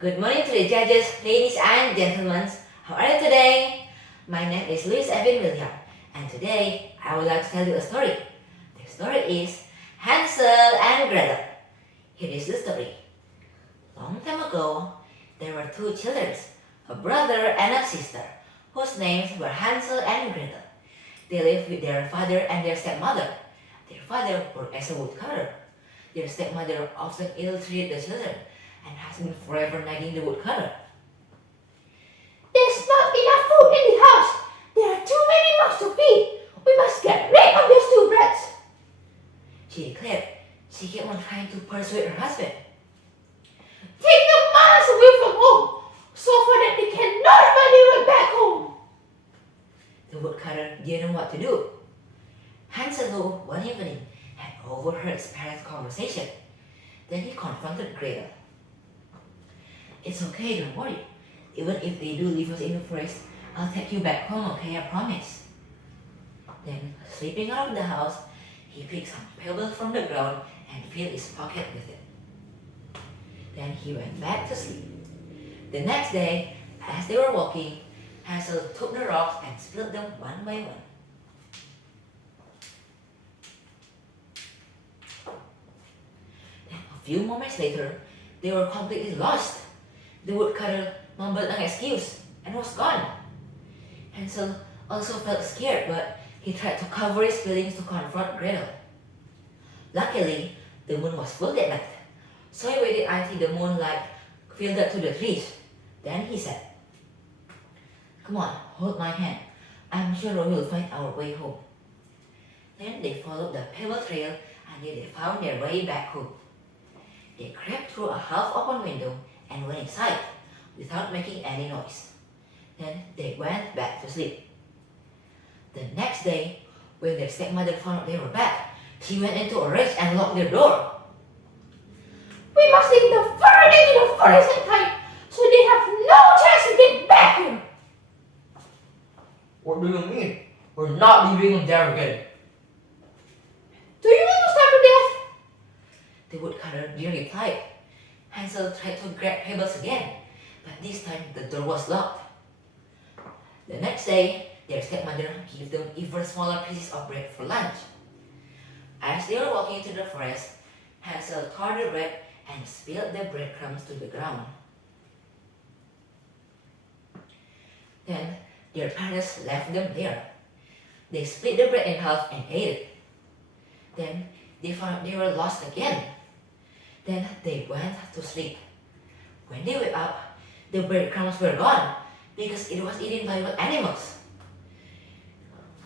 Good morning to the judges, ladies and gentlemen. How are you today? My name is Elvin, and today I would like to tell you a story. The story is Hansel and Gretel. Here is the story. Long time ago, there were two children, a brother and a sister, whose names were Hansel and Gretel. They lived with their father and their stepmother. Their father worked as a woodcutter. Their stepmother often ill-treated the children and has been forever nagging the woodcutter. There's not enough food in the house. There are too many mouths to feed. We must get rid of those two brats. She declared. She kept on trying to persuade her husband. Take them miles away from home, so far that they cannot find their way back home. The woodcutter didn't know what to do. Hansel, who one evening had overheard his parents' conversation. Then he confronted Gretel. It's okay, don't worry. Even if they do leave us in the forest, I'll take you back home, okay? I promise. Then, slipping out of the house, he picked some pebbles from the ground and filled his pocket with it. Then he went back to sleep. The next day, as they were walking, Hansel took the rocks and spilled them one by one. Then, a few moments later, they were completely lost. The woodcutter mumbled an excuse and was gone. Hansel also felt scared, but he tried to cover his feelings to confront Gretel. Luckily, the moon was full that night, so he waited until the moonlight filtered through the trees. Then he said, "Come on, hold my hand. I'm sure we will find our way home." Then they followed the pebble trail until they found their way back home. They crept through a half-open window and went inside without making any noise. Then they went back to sleep. The next day, when their stepmother found out they were back, she went into a rage and locked their door. We must leave them further into the forest at night, so they have no chance to get back here. What do you mean? We're not leaving them there again. Do you want to starve to death? The woodcutter didn't reply. Hansel tried to grab pebbles again, but this time the door was locked. The next day, their stepmother gave them even smaller pieces of bread for lunch. As they were walking through the forest, Hansel tore the bread and spilled the breadcrumbs to the ground. Then their parents left them there. They split the bread in half and ate it. Then they found they were lost again. Then they went to sleep. When they woke up, the breadcrumbs were gone because it was eaten by wild animals.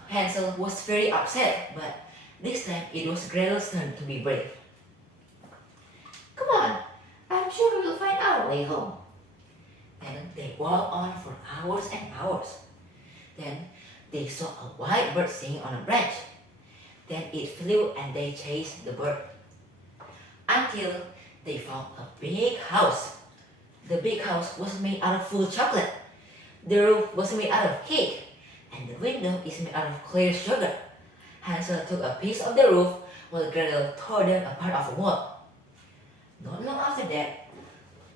Hansel was very upset, but this time it was Gretel's turn to be brave. Come on, I'm sure we will find our way home. Then they walked on for hours and hours. Then they saw a white bird singing on a branch. Then it flew and they chased the bird until they found a big house. The big house was made out of full chocolate. The roof was made out of cake, and the window is made out of clear sugar. Hansel took a piece of the roof while Gretel tore them apart of a wall. Not long after that,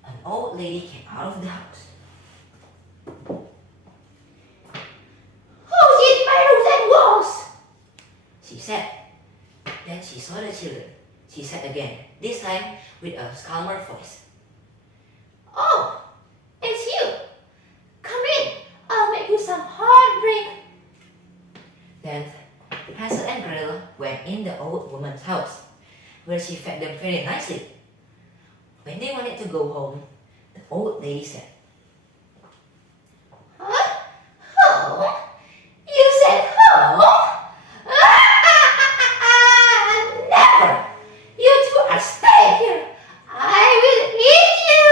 an old lady came out of the house. Who's in my roofs and walls? She said. Then she saw the children. She said again, this time with a calmer voice. Oh, it's you. Come in. I'll make you some hot drink. Then Hansel and Gretel went in the old woman's house, where she fed them very nicely. When they wanted to go home, the old lady said, Huh? Home? You said home? Never! You two are staying here. I will eat you.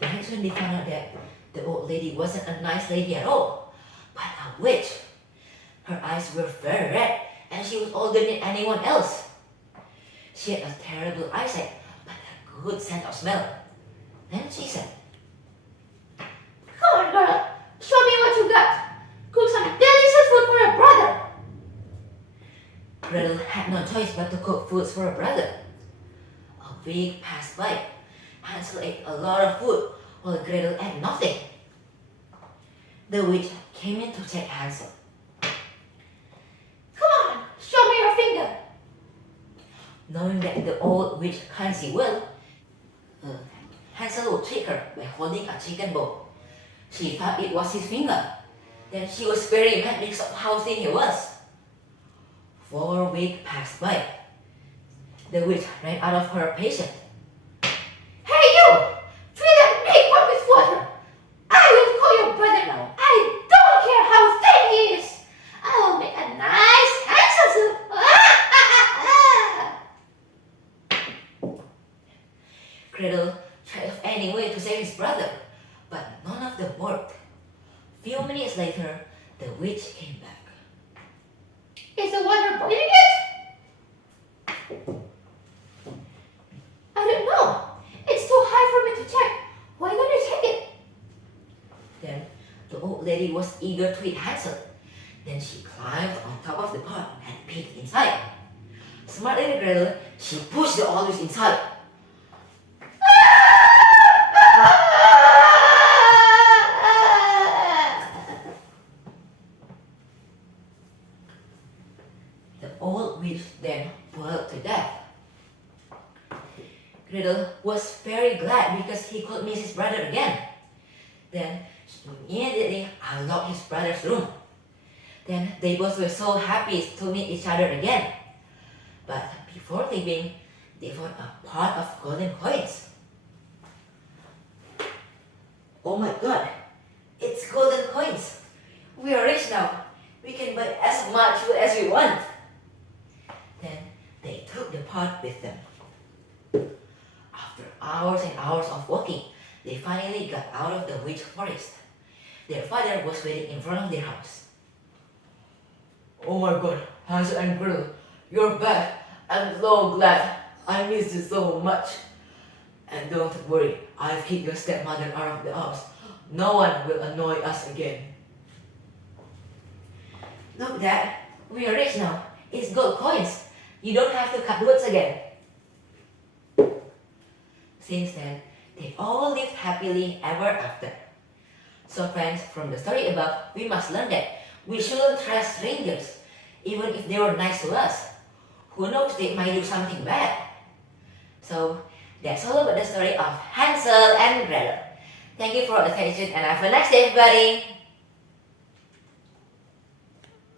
That's when they found out that the old lady wasn't a nice lady at all, but a witch. Her eyes were very red, and she was older than anyone else. She had a terrible eyesight, but a good sense of smell. Then she said, Come on, girl. Show me what you got. Cook some delicious food for your brother. Gretel had no choice but to cook foods for her brother. A week passed by. Hansel ate a lot of food while Gretel ate nothing. The witch came in to check Hansel. Come on, show me your finger. Knowing that the old witch can't see well, Hansel would trick her by holding a chicken bone. She thought it was his finger. Then she was very mad because of how thin he was. 4 weeks passed by. The witch ran out of her patience. Hey you! Fill that big pot with water. I will call your brother now. I don't care how thin he is. I will make a nice Hansel soup. Gretel tried of any way to save his brother, but none of them worked. Few minutes later, the witch came back. Is the water boiling yet? I don't know. It's too high for me to check. Why don't you check it? Then the old lady was eager to eat Hansel. Then she climbed on top of the pot and peeked inside. Smart little Gretel, she pushed the olives inside. The old witch then boiled to death. Gretel was very glad because he could meet his brother again. Then he immediately unlocked his brother's room. Then they both were so happy to meet each other again. But before leaving, they found a pot of golden coins. Oh my god, it's golden coins. We are rich now. We can buy as much food as we want. Then they took the pot with them. After hours and hours of walking, they finally got out of the witch forest. Their father was waiting in front of their house. Oh my god, Hansel and Gretel, you're back. I'm so glad. I miss you so much. And don't worry, I've kicked your stepmother out of the house. No one will annoy us again. Look, Dad, we are rich now. It's gold coins. You don't have to cut woods again. Since then, they all lived happily ever after. So friends, from the story above, we must learn that we shouldn't trust strangers, even if they were nice to us. Who knows, they might do something bad. So, that's all about the story of Hansel and Gretel. Thank you for your attention and have a nice day, everybody.